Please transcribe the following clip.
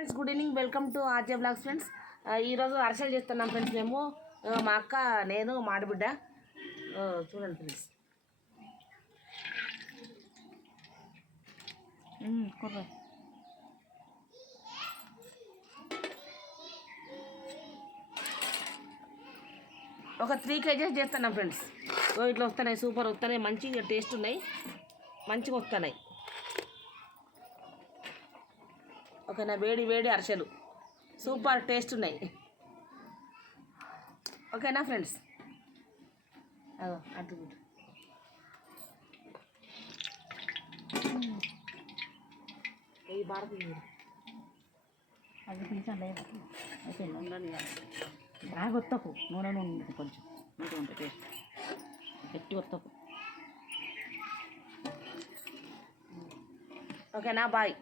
Friends good evening, welcome to RJ blogs friends. ఈరోజు అరిసెలు చేస్తున్నాం ఫ్రెండ్స్. మేము మా అక్క, నేను, మాడిబిడ్డ. చూడండి ఫ్రెండ్స్. ఒక 3 kgs చేస్తున్నాం ఫ్రెండ్స్. ఇట్లా వస్తున్నాయి, సూపర్ వస్తున్నాయి, మంచిగా టేస్ట్ ఉన్నాయి, మంచిగా వస్తున్నాయి. ఓకేనా, వేడి వేడి అరిసెలు సూపర్ టేస్ట్ ఉన్నాయి. ఓకేనా ఫ్రెండ్స్. అటు ఈ భారత అది తీసండి అయిపోయింది. బాగా వత్తకు నూనె కొంచెం నీట్గా ఉంటుంది టేస్ట్. గట్టి వత్తకు. ఓకేనా, బాయ్.